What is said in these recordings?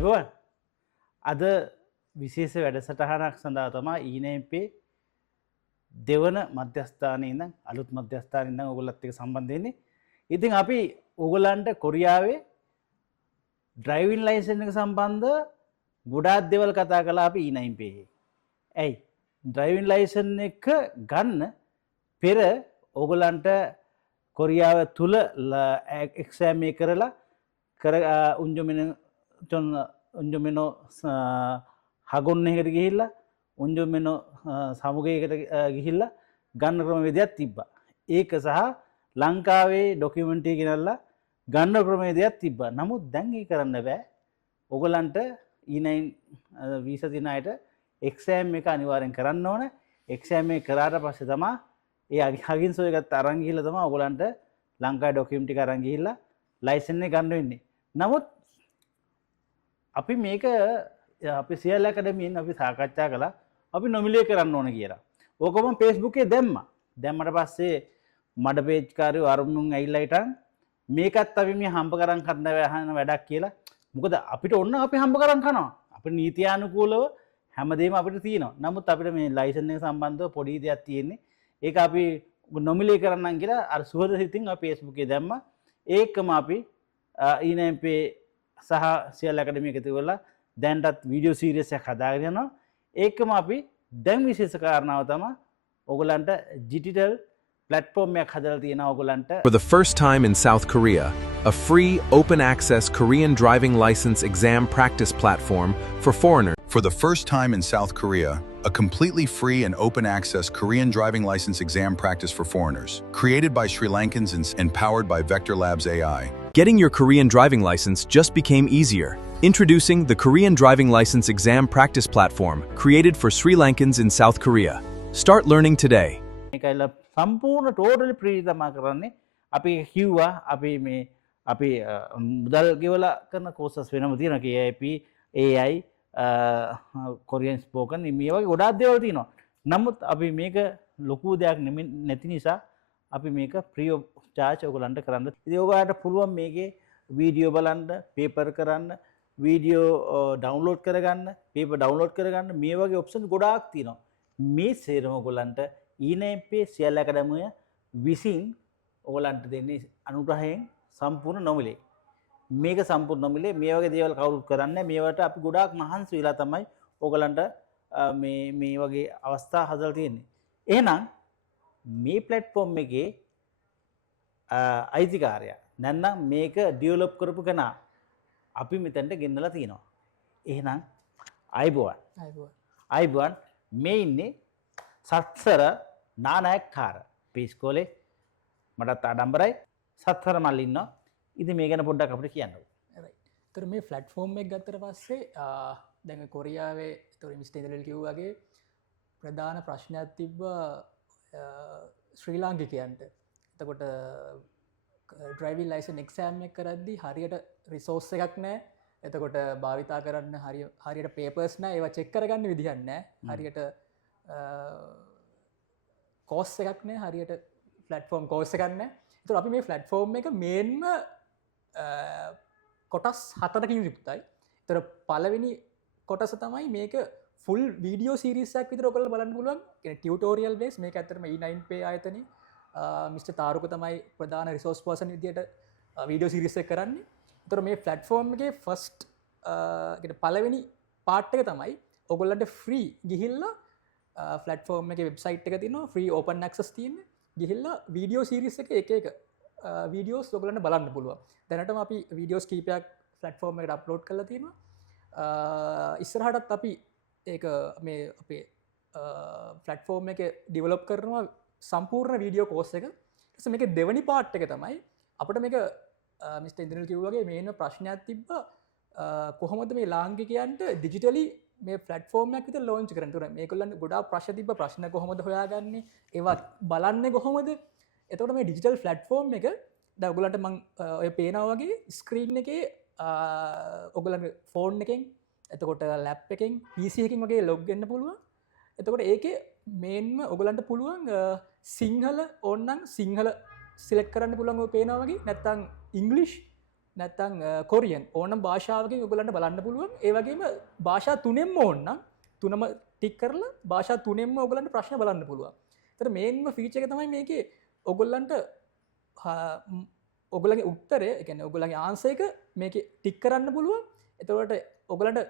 අයිබෝන් අද විශේෂ වැඩසටහනක් සඳහා තමා ඊනම්පේ දෙවන මධ්‍යස්ථානයෙන් අලුත් මධ්‍යස්ථානයෙන් ඔයගොල්ලොත් එක්ක සම්බන්ධ වෙන්නේ. ඉතින් අපි ඕගොල්ලන්ට කොරියාවේ ඩ්‍රයිවිං ලයිසන්ස් එක සම්බන්ධ ගොඩාක් දේවල් කතා කළා අපි ඊනම්පේ. ඇයි ඩ්‍රයිවිං ලයිසන් එක ගන්න පෙර ඕගොල්ලන්ට කොරියාව තුල එක්සෑම් එක කරලා උන්ජුමිනෝ හගොන්නයකට ගිහිල්ලා උන්ජුමිනෝ සමුගයකට ගිහිල්ලා ගන්න ක්‍රමවේදයක් තිබ්බා. ඒක සහ ලංකාවේ ඩොකියුමන්ට් එක ගෙනල්ලා ගන්න ක්‍රමවේදයක් තිබ්බා. නමුත් දැන් ඒක කරන්න බෑ. ඕගොල්ලන්ට E9 වීසා දින අයට එක්සෑම් එක අනිවාර්යෙන් කරන්න ඕන. එක්සෑම් එක කරාට පස්සේ තමයි ඒ අගින්සෝ එකත් අරන් ගිහිල්ලා තමයි ඕගොල්ලන්ට ලංකාවේ ඩොකියුමන්ට් ටික අරන් ගිහිල්ලා ලයිසන් එක ගන්න වෙන්නේ. නමුත් අපි මේක අපි සියල් ඇකඩමියෙන් අපි සාකච්ඡා කළා අපි නොමිලේ කරන්න ඕන කියලා. ඕකම Facebook එකේ දැම්මා. දැම්මට පස්සේ මඩ පේජ් කාර්යෝ අරුණුන් ඇවිල්ලා හිටන් මේකත් අපි මේ හම්බ කරන් කරන වැඩක් කියලා. මොකද අපිට ඕන අපි හම්බ කරන් කරනවා. අපේ නීතියානුකූලව හැමදේම අපිට තියෙනවා. නමුත් අපිට මේ ලයිසන් එක සම්බන්ධව පොඩි දෙයක් තියෙන්නේ. ඒක අපි නොමිලේ කරන්නම් කියලා අර සුහද සිතින් අපි Facebook එකේ දැම්මා. ඒකම අපි ඊනම්පේ සහ සියල් ඇකඩමි එකතු වෙලා දැන්ටත් වීඩියෝ සීරීස් එකක් හදාගෙන යනවා. ඒකම අපි දැන් විශේෂ කාරණාව තමයි ඔයගලන්ට digital platform එකක් හදලා තියෙනවා ඔයගලන්ට. For the first time in South Korea, a free open access Korean driving license exam practice platform for foreigners. For the first time in South Korea, a completely free and open access Korean driving license exam practice for foreigners, created by Sri Lankans and powered by Vector Labs AI. Getting your Korean driving license just became easier. Introducing the Korean driving license exam practice platform, created for Sri Lankans in South Korea. Start learning today. මේකයිල සම්පූර්ණ totally free තමා කරන්නේ. අපි කිව්වා අපි මේ අපි මුදල් ගෙවලා කරන කෝසස් වෙනම තියෙනවා. KIP AI කොරියන් ස්පෝකන් මේ වගේ ගොඩාක් දේවල් තියෙනවා. නමුත් අපි මේක ලොකු දෙයක් නැති නිසා අපි මේක ෆ්‍රී ඔෆ් චාර්ජ් ඔයගලන්ට කරන්න. ඉතින් ඔයගලන්ට පුළුවන් මේකේ වීඩියෝ බලන්න, පේපර් කරන්න, වීඩියෝ ඩවුන්ලෝඩ් කරගන්න, පේපර් ඩවුන්ලෝඩ් කරගන්න මේ වගේ ඔප්ෂන් ගොඩාක් තියෙනවා. මේ සේරම ඔයගලන්ට ඊනම්පේ සියල් ඇකඩමිය විසින් ඔයගලන්ට දෙන්නේ අනුග්‍රහයෙන් සම්පූර්ණ නොමිලේ. මේක සම්පූර්ණ නොමිලේ. මේ වගේ දේවල් කවුරුත් කරන්නේ මේවට අපි ගොඩාක් මහන්සි වෙලා තමයි ඔයගලන්ට මේ වගේ අවස්ථා හදලා තියෙන්නේ. එහෙනම් මේ platform එකේ අයිතිකාරයා නැත්නම් මේක ඩෙවලොප් කරපු කෙනා අපි මෙතනට ගෙන්නලා තියෙනවා. එහෙනම් අයිබෝන් මේ ඉන්නේ සත්සර නානායක්කාර පිස්කෝලේ මටත් ආඩම්බරයි සත්සර මල්ලි ඉන්නවා. ඉතින් මේ ගැන පොඩ්ඩක් අපිට කියන්නකෝ. ඒතර මේ ප්ලැට්ෆෝම් එක ගත්තට පස්සේ දැන් කොරියාවේ ඒතර මිස්ටර් ඉන්ද්‍රනිල් කිව්වා වගේ ප්‍රධාන ප්‍රශ්නයක් තිබ්බා ශ්‍රී ලාංකිකයන්ට. එතකොට ඩ්‍රයිවිං ලයිසන් එක්සෑම් එක කරද්දී හරියට රිසෝස් එකක් නැහැ. එතකොට භාවිතා කරන්න හරියට පේපර්ස් නැහැ. ඒවා චෙක් කරගන්න විදිහක් නැහැ. හරියට කෝස් එකක් නැහැ. හරියට ප්ලැට්ෆෝම් කෝස් එකක් නැහැ. ඒතර අපි මේ ප්ලැට්ෆෝම් එක මේන්ම කොටස් 4කින් යුක්තයි. ඒතර පළවෙනි කොටස තමයි මේක ෆුල් වීඩියෝ සීරීස් එකක් විතර ඔයගොල්ලෝ බලන්න පුළුවන්. ඒ ටියුටෝරියල් බේස් මේක ඇත්තටම E9pay ආයතනයේ මිස්ටර් තාරුක තමයි ප්‍රධාන රිසෝස් පර්සන් විදියට වීඩියෝ සීරීස් එක කරන්නේ. ඒතර මේ ප්ලැට්ෆෝම් එකේ ෆස්ට් පළවෙනි පාර්ට් එක තමයි ඔයගොල්ලන්ට ෆ්‍රී ගිහිල්ලා ප්ලැට්ෆෝම් එකේ වෙබ්සයිට් එක තියෙනවා ෆ්‍රී ඕපන් ඇක්සස් තියෙන්නේ. ගිහිල්ලා වීඩියෝ සීරීස් එක එක වීඩියෝස් ඔයගොල්ලන්ට බලන්න පුළුවන්. දැනටම අපි වීඩියෝස් කීපයක් ප්ලැට්ෆෝම් එකට අප්ලෝඩ් කරලා තියෙනවා. ඉස්සරහටත් අපි ඒක මේ අපේ ප්ලැට්ෆෝම් එක ඩෙවලොප් කරනවා සම්පූර්ණ වීඩියෝ කෝස් එක. ඊට පස්සේ මේකේ දෙවෙනි පාර්ට් එක තමයි අපිට මේක මිස්ටර් ඉන්ද්‍රනිල් කිව්වා වගේ මේන ප්‍රශ්නයක් තිබ්බා කොහොමද මේ ලාංකිකයන්ට ඩිජිටලි මේ ප්ලැට්ෆෝම් එකක් විතර ලොන්ච් කරන්න. ඒතර මේගොල්ලන් ගොඩාක් ප්‍රශ්න තිබ්බා. ප්‍රශ්න කොහොමද හොයාගන්නේ? ඒවා බලන්නේ කොහොමද? එතකොට මේ ඩිජිටල් ප්ලැට්ෆෝම් එක දැන් ඔයගොල්ලන්ට මම ඔය පේනවා වගේ ස්ක්‍රීන් එකේ ඔයගොල්ලන්ගේ ෆෝන් එකෙන් එතකොට ලැප් එකෙන් PC එකකින් වගේ ලොග් වෙන්න පුළුවන්. එතකොට ඒකේ මේන්ම ඔයගොල්ලන්ට පුළුවන් සිංහල ඕනනම් සිංහල සිලෙක්ට් කරන්න පුළුවන් ඔය පේනවා වගේ. නැත්නම් ඉංග්‍රීසි නැත්තං කොරියන් ඕනම් භාෂාවකින් ඔගලන්ට බලන්න පුළුවන්. ඒ වගේම භාෂා තුනෙන්ම ඕන්නම් තුනම ටික් කරලා භාෂා තුනෙන්ම ඔගලන්ට ප්‍රශ්න බලන්න පුළුවන්. එතකොට මේන්ම ෆීචර් එක තමයි මේකේ ඔගොල්ලන්ට ඔගලගේ උත්තරය එකන ඔගලගේ ආන්සේක මේක ටික් කරන්න පුළුවන්. එතවට ඔගලට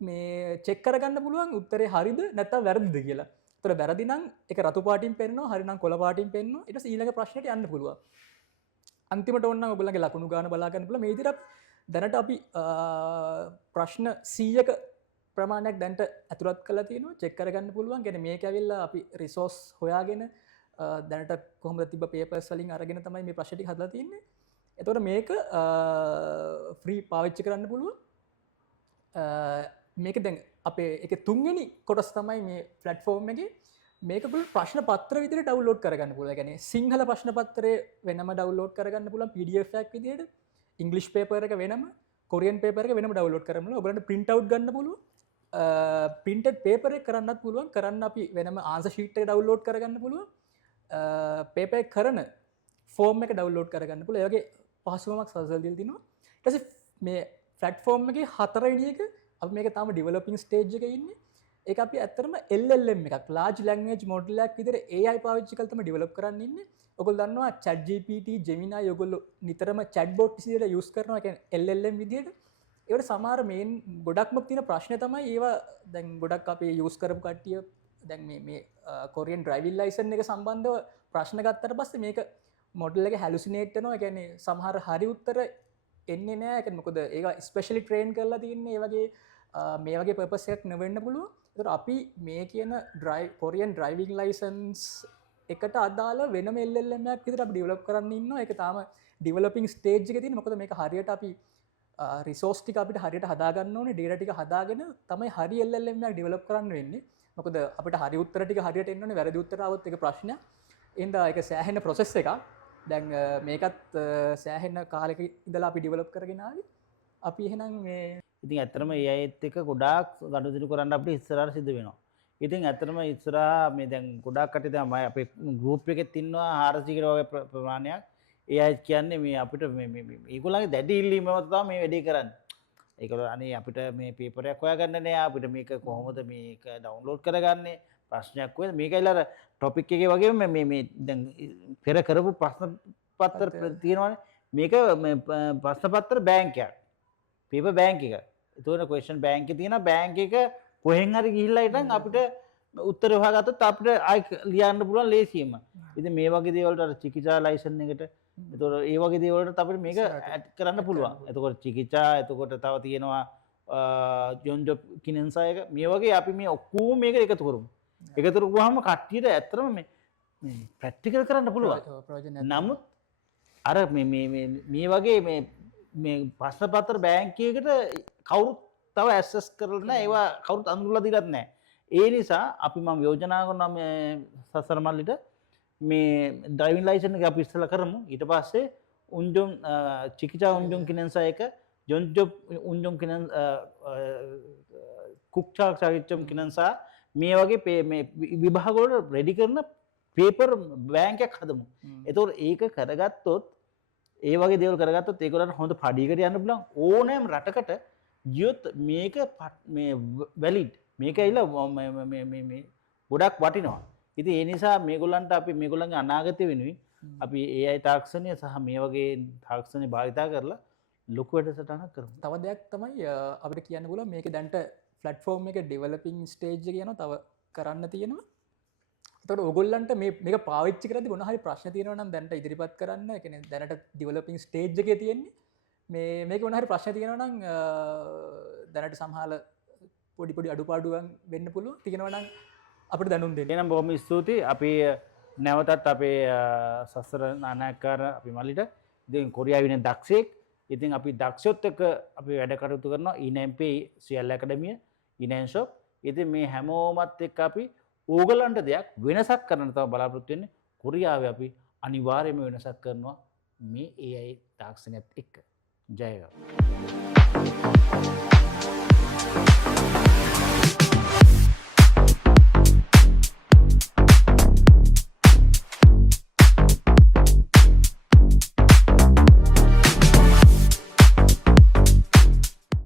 මේ චෙක් කරගන්න පුළුවන් උත්තරේ හරිද නැත්නම් වැරදිද කියලා. එතකොට වැරදි නම් ඒක රතු පාටින් පෙන්නනවා, හරි නම් කොළ පාටින් පෙන්නනවා. ඊට පස්සේ ඊළඟ ප්‍රශ්නෙට යන්න පුළුවන්. අන්තිමට ඕනනම් ඔයගොල්ලන්ගේ ලකුණු ගාන බලා ගන්න පුළුවන්. මේ විදිහට දැනට අපි ප්‍රශ්න 100ක ප්‍රමාණයක් දැන්ට ඇතුළත් කරලා තියෙනවා. චෙක් කරගන්න පුළුවන්. කියන්නේ මේක ඇවිල්ලා අපි රිසෝස් හොයාගෙන දැනට කොහොමද තිබ්බ පේපර්ස් වලින් අරගෙන තමයි මේ ප්‍රශ්න ටික හදලා තියෙන්නේ. එතකොට මේක ෆ්‍රී පාවිච්චි කරන්න පුළුවන්. මේක දැන් අපේ එක තුන්වෙනි කොටස් තමයි මේ ප්ලැට්ෆෝම් එකේ. මේක ප්‍රශ්න පත්‍ර විදිහට ඩවුන්ලෝඩ් කරගන්න පුළුවන්. يعني සිංහල ප්‍රශ්න පත්‍රය වෙනම ඩවුන්ලෝඩ් කරගන්න පුළුවන් PDF එකක් විදිහට. ඉංග්‍රීසි පේපර් එක වෙනම, කොරියන් පේපර් එක වෙනම ඩවුන්ලෝඩ් කරන්න පුළුවන්. ඔයගලන්ට print out ගන්න පුළුවන්. printed paper එක කරන්නත් පුළුවන්. කරන්න අපි වෙනම answer sheet එක ඩවුන්ලෝඩ් කරගන්න පුළුවන්. paper එක කරන ෆෝම් එක ඩවුන්ලෝඩ් කරගන්න පුළුවන්. ඒ වගේ පහසුකමක් සල්සල් දීලා තිනවා. ඊට පස්සේ මේ platform එකේ හතරවෙනි එක අපි මේක තාම developing stage එකේ ඉන්නේ. ඒක අපි ඇත්තටම LLM එකක් large language model එකක් විදිහට AI පාවිච්චි කරලා තමයි develop කරන්න ඉන්නේ. ඔයගොල්ලෝ දන්නවා ChatGPT, Gemini ඔයගොල්ලෝ නිතරම chatbot විදිහට use කරනවා. ඒ කියන්නේ LLM විදිහට. ඒවට සමහර මේන් ගොඩක්ම තියෙන ප්‍රශ්නේ තමයි ඒවා දැන් ගොඩක් අපි use කරපු කට්ටිය දැන් මේ කොරියන් ඩ්‍රයිවිං ලයිසන් එක සම්බන්ධව ප්‍රශ්න ගත්තට පස්සේ මේක මොඩල් එක හැලුසිනේට් වෙනවා. ඒ කියන්නේ සමහර හරි උත්තර එන්නේ නැහැ. ඒක මොකද ඒක ස්පෙෂලි ට්‍රේන් කරලා තියෙන්නේ ඒ වගේ මේ වගේ පර්පස් එකක් නෙවෙන්න පුළුවන්. ඒතර අපි මේ කියන කොරියන් ඩ්‍රයිවිං ලයිසන්ස් එකට අදාළ වෙනම LLM එකක් විදිහට අපි ඩෙවලොප් කරන්න ඉන්නවා. ඒක තාම ඩෙවලොපින් ස්ටේජ් එකේ තියෙන. මොකද මේක හරියට අපි රිසෝස් ටික අපිට හරියට හදාගන්න ඕනේ. ඩේටා ටික හදාගෙන තමයි හරි LLM එකක් ඩෙවලොප් කරන්න වෙන්නේ. මොකද අපිට හරි උත්තර ටික හරියට එන්න ඕනේ. වැරදි උත්තර આવොත් ඒක ප්‍රශ්නයක්. එහෙනම් ඒක සෑහෙන ප්‍රොසෙස් එකක්. දැන් මේකත් සෑහෙන කාලෙක ඉඳලා අපි ඩෙවලොප් කරගෙන ආවේ. අපි එහෙනම් මේ ඉතින් ඇත්තටම ඒ අයත් එක්ක ගොඩාක් ගනුදෙනු කරන්න අපිට ඉස්සරහට සිද්ධ වෙනවා. ඉතින් ඇත්තටම ඉස්සරහා මේ දැන් ගොඩාක් කටේ දැන් මම අපේ ගෲප් එකෙත් ඉන්නවා 400 කට වගේ ප්‍රමාණයක්. ඒ අය කියන්නේ මේ අපිට මේ ඒගොල්ලන්ගේ දැඩි ඉල්ලීමම තමයි මේ වැඩේ කරන්නේ. ඒකවල අනේ අපිට මේ පේපර් එකක් හොයාගන්න නෑ. අපිට මේක කොහොමද මේක ඩවුන්ලෝඩ් කරගන්නේ? ප්‍රශ්නයක් වෙයි. මේකයිලා අර ටොපික් එකේ වගේම මේ දැන් පෙර කරපු ප්‍රශ්න පත්‍ර තියෙනවානේ. මේක ප්‍රශ්න පත්‍ර බැංකයක්. පේපර් බැංක් එක. ඒතකොට ක්වෙස්චන් බැංක් එකේ තියෙන බැංක් එක කොහෙන් හරි ගිහිල්ලා ඉතින් අපිට උත්තර හොයාගත්තොත් අපිට ආයි ලියන්න පුළුවන් ලේසියෙන්ම. ඉතින් මේ වගේ දේවල් වලට අර චිකිත්සා ලයිසන් එකට ඒතකොට ඒ වගේ දේවල් වලට අපිට මේක ඇඩ් කරන්න පුළුවන්. එතකොට චිකිත්සා එතකොට තව තියෙනවා ජොන් ජොබ් කිනෙන්සා එක මේ වගේ අපි මේ ඔක්කොම මේක එකතු කරමු. එකතු කරුවාම කට්ටියට ඇත්තටම මේ ප්‍රැක්ටිකල් කරන්න පුළුවන්. නමුත් අර මේ වගේ මේ ප්‍රශ්න පත්‍ර බැංකියකට කවුරුත් තව ඇක්සස් කරලා නැහැ. ඒවා කවුරුත් අඳුරලා දීලත් නැහැ. ඒ නිසා අපි මම යෝජනා කරනවා මේ සසර මල්ලිට මේ ඩ්‍රයිවිං ලයිසන් එක අපි ඉස්සෙල්ලා කරමු. ඊට පස්සේ උන්ජොන් චිකිචා උන්ජොන් කිනෙන්සා එක ජොන් ජොබ් උන්ජොන් කිනෙන් කුක්චා චාකිච්චම් කිනෙන්සා මේ වගේ මේ විභාග වල රෙඩි කරන පේපර් බැංක් එකක් හදමු. එතකොට ඒක කරගත්තොත් ඒ වගේ දේවල් කරගත්තොත් ඒගොල්ලන්ට හොඳ පඩියකට යන්න පුළුවන්. ඕනෑම රටකට ගියොත් මේක මේ වැලිඩ් මේක ඇවිල්ලා මේ ගොඩක් වටිනවා. ඉතින් ඒ නිසා මේගොල්ලන්ට අපි මේගොල්ලන්ගේ අනාගතය වෙනුවෙන් අපි AI තාක්ෂණය සහ මේ වගේ තාක්ෂණය භාවිතා කරලා ලොකු වැඩසටහනක් කරමු. තව දෙයක් තමයි අපිට කියන්න පුළුවන් මේක දැන්ට ප්ලැට්ෆෝම් එක ඩෙවලොපින් ස්ටේජ් එක යනවා. තව කරන්න තියෙනවා. එතකොට ඔයගොල්ලන්ට මේක පාවිච්චි කරද්දී මොන හරි ප්‍රශ්න තියෙනවා නම් දැනට ඉදිරිපත් කරන්න. ඒ කියන්නේ දැනට ඩෙවලොපින් ස්ටේජ් එකේ තියෙන්නේ. මේක මොන හරි ප්‍රශ්න තියෙනවා නම් දැනට සමහර පොඩි අඩුපාඩුවන් වෙන්න පුළුවන්. තියෙනවා නම් අපිට දැනුම් දෙන්න. එහෙනම් බොහොම ස්තුතියි. අපි නැවතත් අපේ සසර නායකකාර අපි මල්ලිට ඉතින් කොරියාවේ ඉන්න දක්ෂයෙක්. ඉතින් අපි දක්ෂයොත් එක්ක අපි වැඩ කටයුතු කරනවා E9P සියල්ල ඇකඩමිය E9 shop. ඉතින් මේ හැමෝමත් එක්ක අපි ඕගලන්ට දෙයක් වෙනසක් කරන්න තමයි බලාපොරොත්තු වෙන්නේ. කොරියාවේ අපි අනිවාර්යයෙන්ම වෙනසක් කරනවා මේ AI තාක්ෂණයත් එක්ක. ජය වේවා.